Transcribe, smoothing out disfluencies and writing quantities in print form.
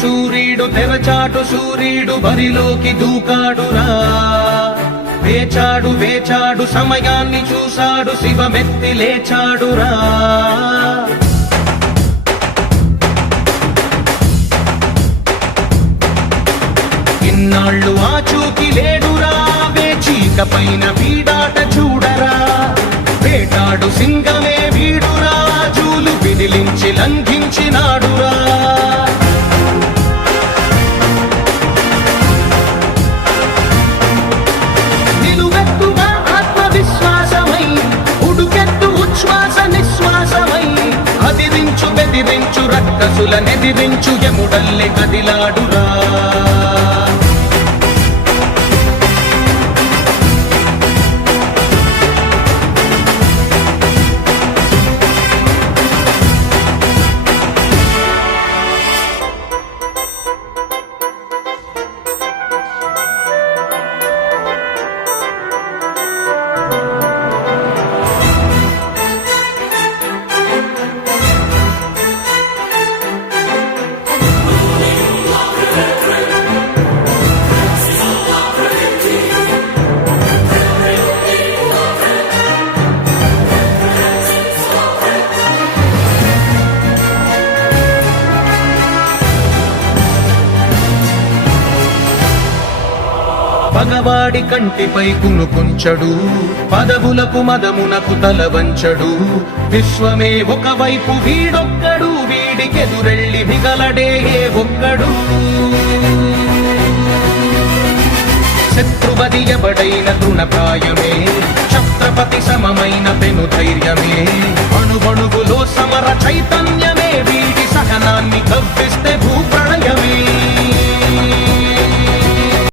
సూర్యుడు తెరచాటు సూర్యుడు బరిలోకి దూకాడురా. వేచాడు వేచాడు సమయాన్ని చూశాడు శివమెత్తి లేచాడురా. ఇన్నాళ్ళు ఆచూకి లేడురా, వేచీక పైన వీడాట చూడరా. వేటాడు సింగమే వీడురా, జూలు విదిలించి లంఘించినాడురా. నిలువెత్తుగా ఆత్మవిశ్వాసమై ఉడుకెత్తు ఉచ్ఛ్వాస నిశ్వాసమై అదిరించు బెదిరించు రక్కసుల నెదిరించు యముడల్లె కదిలాడురా. పగవాడి కంటిపై కునుకుంచడు, పదవులకు మదమునకు తల వంచడు. విశ్వమే ఒకవైపు వీడొక్కడు, వీడికెదురెళ్ళి మిగలడే ఏ ఒక్కడు. శత్రువది ఎవడైన తృణప్రాయమే, ఛత్రపతి సమమైన పెను ధైర్యమే. అణువణువులో సమర చైతన్య